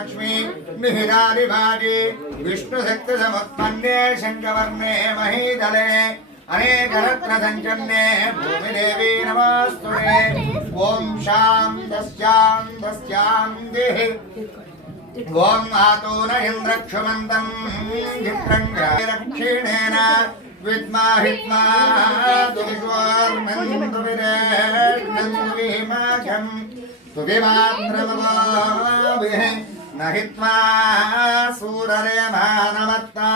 लक्ष्मी निहितादिभागे विष्णुशक्तिसमुत्पन्ने शङ्खवर्णे महीतले अनेकरत्नसञ्चन्ने भूमिदेवी नमोऽस्तुते। ॐ शान्तिः ॐ आतून इन्द्रक्षुमन्तं चित्रङ्गरक्षिणेन विद्माहित्मा दुविश्वर्मन्दुविरेष्णन्दुविमाघं तुविमात्रमवाभिः न हित्वा सूररेमानमत्ता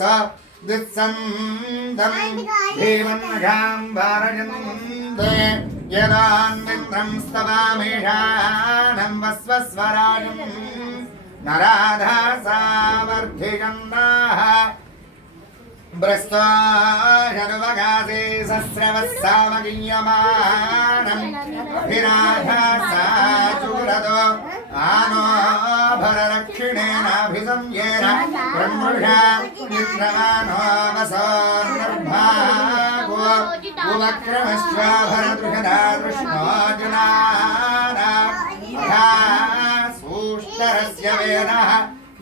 स दित्सन्दं भीमन्नघां भारयन्ते यदान्मिन्द्रं स्तवामीशानं वस्वस्वराजं नराधासावर्धिगन्धाः ब्रस्त्वाशनुवगासे सस्रवस्सामगीयमानम् अभिराधासा चूरदो आनो भररक्षिणेनाभिसंयेन ब्रह्मषा निद्रमानो वसोर्भागो उवक्रमश्वाभरदृषदा कृष्णोऽर्जुनाना सूष्टरस्य वेदः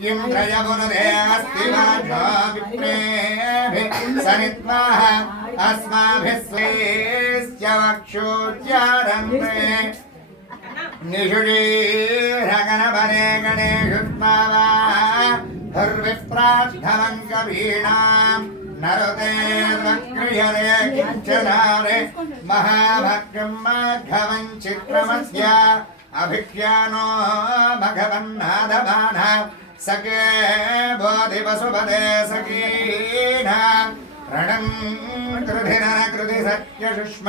इन्द्रयमुनुदे अस्ति वाजो विप्रेभिः सनित्वाः अस्माभिः स्वेश्च वक्षोच्चारन्ते निषुडीरगणपदे गणेशुत्मावा धर्विप्रार्थमङ्गवीणाम् नरुते वक्रियरे किञ्चनारे महाभक्तिं माघवं चित्रमस्य अभिज्ञानो भगवन्नादबाण सखे बोधिवसुपदे सखीना रणं कृधिनकृति सत्यशुष्म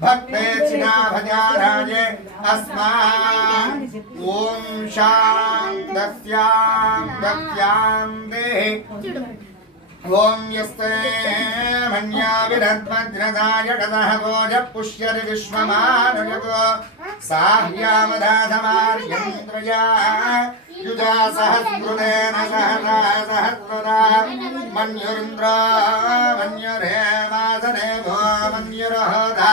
भक्ते चिनाभजाराजे अस्मान् ॐ शान्त्यां देहि ॐ यस्ते मन्याविरद्वज्रदाय गतः भोजः पुष्यति विश्वमानुजगो साह्यावधाधमार्यन्द्रया युजा सहस्रुतेन सहसा सहस्रदा मन्युरिन्द्रो मन्युरेवासने भो मन्युरहोदा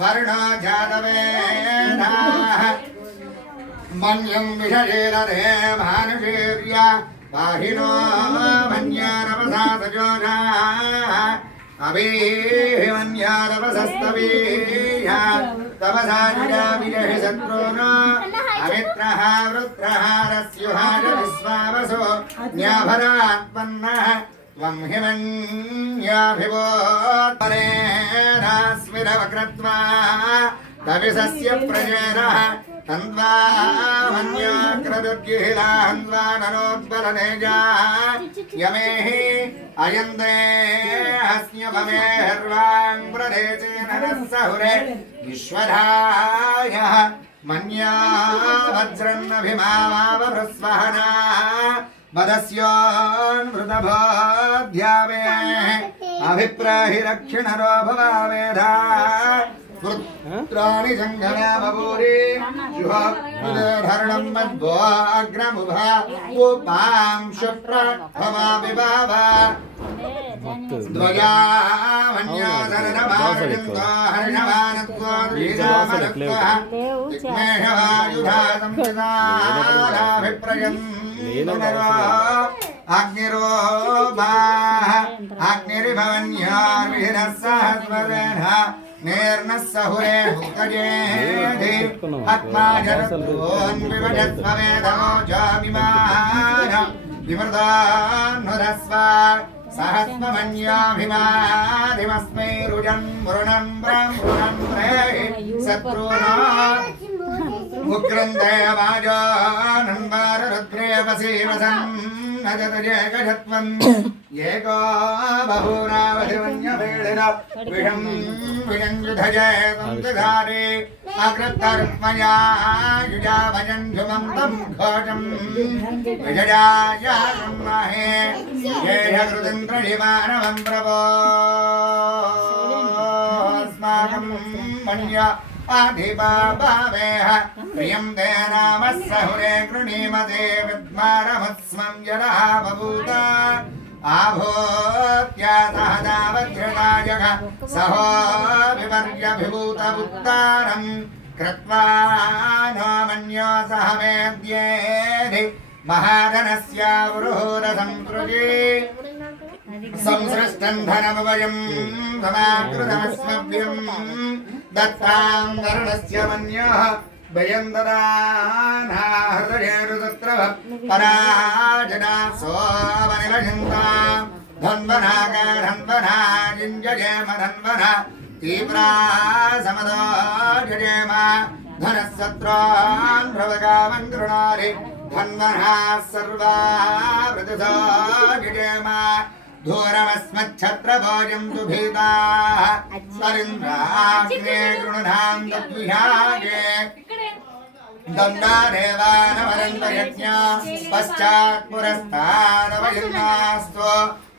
वर्णो जातवेदाः मन्युं विषशेलरे भानुशीर्या पाहिनो मन्यारवसादजोषाः अभिमन्यारवसस्तवीया तपसा विजहि शत्रूनो अमित्रः वृत्रः रस्युहार विश्वावसो न्याभरात्पन्नः त्वं हिमन्याभिवोत्परेणास्मिरवक्रत्वा कविसस्य प्रजेनः तन्वा मन्याक्रदुर्गिहिला हन्वा ननोत्पलनेजा यमेहि अयन्ते हस्न्यभमेर्वां प्रदेशेन नस्सहुरे विश्वधायः मन्या वज्रन्नभिमावावभृस्वहना वदस्योन्मृतभोध्यावे अभिप्राहिरक्षिणरो भवावेधा पुत्राणि जङ्घना बभूरि शुभधरणं मध्वाग्रमुभा उपां शुप्रभवा विभाव ध्वजा मन्याधरणमार्यन्तो हर्षमानत्वा द्विजामनत्वा दिग्मेषवायुधातं पिताभिप्रयन् अग्निरोपाः अग्निरिभवन्यार्विहिरः सहस्वरेण नेर्नः सहुरे हुतजेधि आत्माजरत्वोन् विभजत्ववेदमो जामिमान विमृतान्नुरस्व सहस्ममन्याभिमादिमस्मै रुजन् मृणन् ब्रह्मृणन् प्रेहि शत्रूना उग्रं देवाजानन्वाररुद्रेवसीवसन् नजतजेकजत्वं एको बहुरावधिवन्यभेडिन विषं विजञ्जुधजेतं दधारे अकृत्तरुक्मया युजाभजन्धुमं तं घोषं विजयायासं महे येषकृतिन्द्रहिमानवं प्रभो अस्माकं मन्य आधिपावेह प्रियं ते नामः सहुरे गृणीमते विद्मारमस्मं यदः बभूत आभूत्या सहदावधृतायः सहो विपर्यभिभूतमुत्तारं कृत्वा नो मन्यो सह वेद्येधि महाधनस्य वृहोरसंकृति संसृष्टं धनमवयं समाकृतमस्मभ्यं दत्तां वरुणस्य मन्यः भयं ददाना हृदयेरुतत्र पराजना सोमनिलयन्ता धन्वना जिञ्जयेम धन्वना तीव्रा समदो जयेम धनस्सत्रान् भ्रवगामन् गृणारि धन्वना सर्वा वृतुसो जयेम धूरमस्मच्छत्रभोजं तु भीताः परिन्द्राग्ने गृणधां तद्विहागे दन्दादेवानवरन्तयज्ञ पश्चात् पुरस्तादवयुन्नास्तो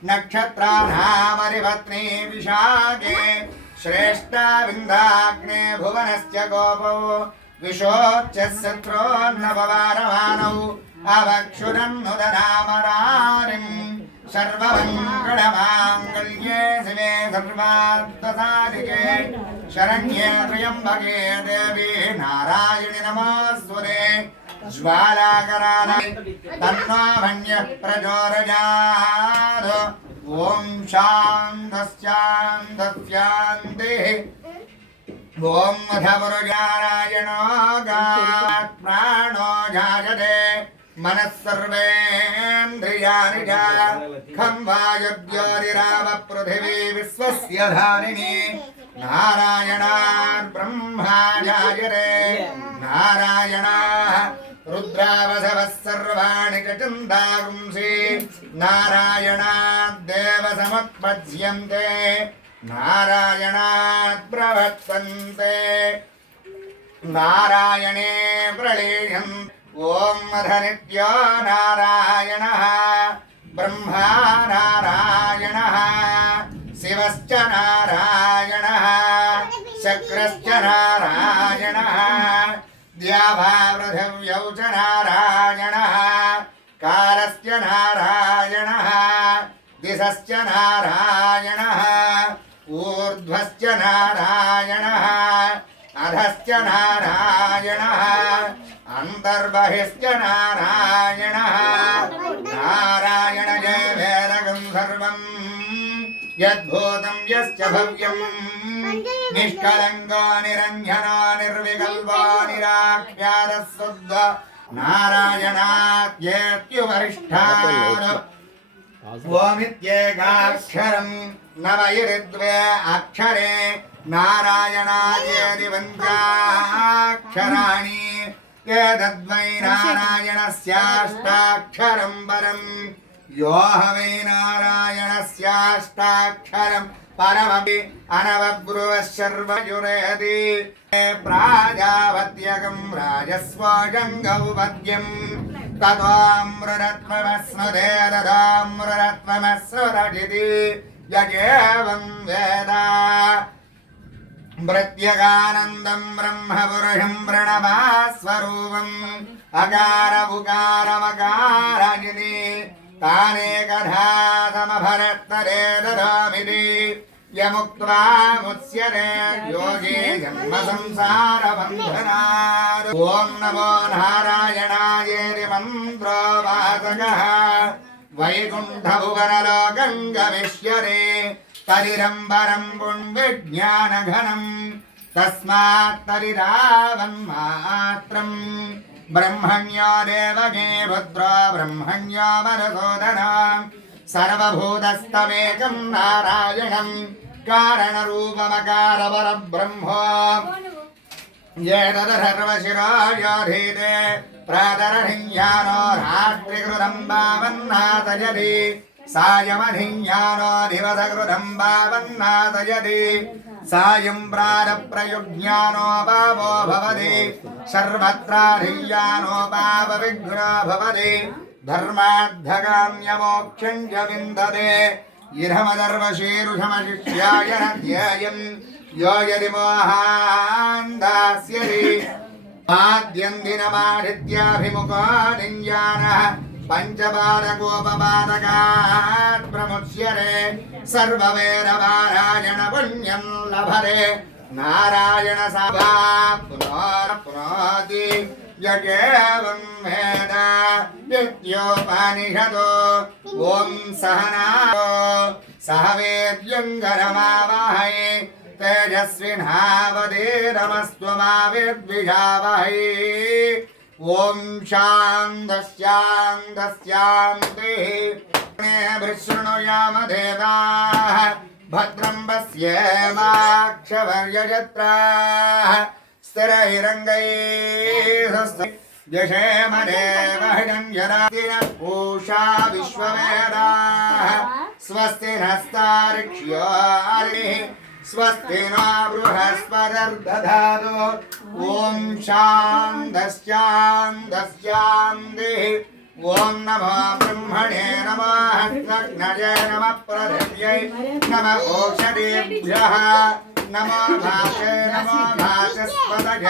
नक्षत्राणामरिपत्नी विशाखे श्रेष्ठाविन्दाग्ने भुवनस्य गोपो विशोच्यः शत्रोन्नपवारमानौ अवक्षुरन्नुदनामरारिम् सर्वमङ्गलमाङ्गल्ये शिवे सर्वार्थसाधिके शरण्ये त्र्यम्बके देवी नारायणि नमोऽस्तुते ज्वालाकराले तन्नो मन्यः प्रचोदयात् ॐ शान्तश्चान्तस्यान्तिः ॐ मधुरनारायणो गात् प्राणो जायते मनः सर्वेन्द्रियाणि च खं वायुर्ज्योतिराव पृथिवी विश्वस्य धारिणी नारायणात् ब्रह्मा जायते नारायणात् रुद्रावसवः सर्वाणि च चन्दागुंसि नारायणात् देवसमुत्पद्यन्ते नारायणात् प्रवर्तन्ते नारायणे प्रलीयन्ते ॐ अधनित्यो नारायणः ब्रह्मा नारायणः शिवश्च नारायणः शक्रश्च नारायणः द्यावापृथिव्यौ च नारायणः कालश्च नारायणः दिशश्च नारायणः ऊर्ध्वश्च नारायणः अधश्च नारायणः अन्तर्बहिश्च नारायणः नारायण जय वेदकं सर्वं यद्भूतं यश्च भव्यं निष्कलङ्को निरञ्जनो निर्विकल्पो निराख्यातः शुद्ध नारायणात्येत्युपरिष्ठात् ओमित्येकाक्षरं नवैरिद्वे अक्षरे नारायणायेति पञ्चाक्षराणि एतद्वै नारायणस्याष्टाक्षरं परम् यो वै नारायणस्याष्टाक्षरं परमपि अनवब्रुवः शर्वयुरेति प्राजापत्यकं राजस्वजङ्गौपद्यं ततोऽमृतत्वमस्नुते ततोऽमृतत्वमस्नुरजिति यजेवं वेद मृत्यगानन्दं ब्रह्मपुरुषं प्रणवास्वरूपम् अकार उकारमकाराजिति तानेकधा समभरत्तरे ददामिति यमुक्त्वा मुच्यते योगी जन्म संसारबन्धनात् ॐ नमो नारायणायेति मन्त्रोवाचकः वैकुण्ठभुवनलोकं गमिष्यते तदिरम्बरं पुण्विज्ञानघनं तस्मात् तदिरावन्मात्रम् ब्रह्मण्यो देवके पुत्रो ब्रह्मण्यो मधुसूदना सर्वभूतस्तमेकं नारायणं कारणरूपमकारपरब्रह्म येतदथर्वशिरोयोधीते प्रातरहिञ्जानो रात्रिकृतं पावन्नातयति सायमधिञ्जानो दिवसकृतं पावन्नातयति सायं प्रातप्रयुज्ञानो पावो भवति सर्वत्राधिञ्जानो पावविघ्नो भवति धर्मार्थकाम्यमोक्षं च विन्दते इहमदर्वशीरुषमशिष्याय न ध्येयं यो यदि मोहान् दास्यति आद्यन्दिनमादित्याभिमुखो निञ्जानः पञ्चपादकोपपादकात् प्रमुच्यते सर्ववेदपारायण पुण्यं लभते नारायण सभा पुनोति यजेवं वेद इत्योपनिषदो ॐ सहना सह वीर्यङ्करमावहै तेजस्विनावधीतमस्तु मा विद्विषावहै ॐ शान्तिः शृणुयाम देवाः भद्रं पश्येमाक्षवर्यजत्राः स्थिरैरङ्गैः यशेमदेवहिरञ्जनातिन पूषा विश्ववेदाः स्वस्ति नस्तार्क्ष्यो हरिः स्वस्ति नो बृहस्पतिर्दधातु ॐ शान्तिः ॐ नमो ब्रह्मणे नमः कृष्णजे नमः पृथिव्यै नमः ओषधीभ्यः नमो भाषे नमो भाचस्पतये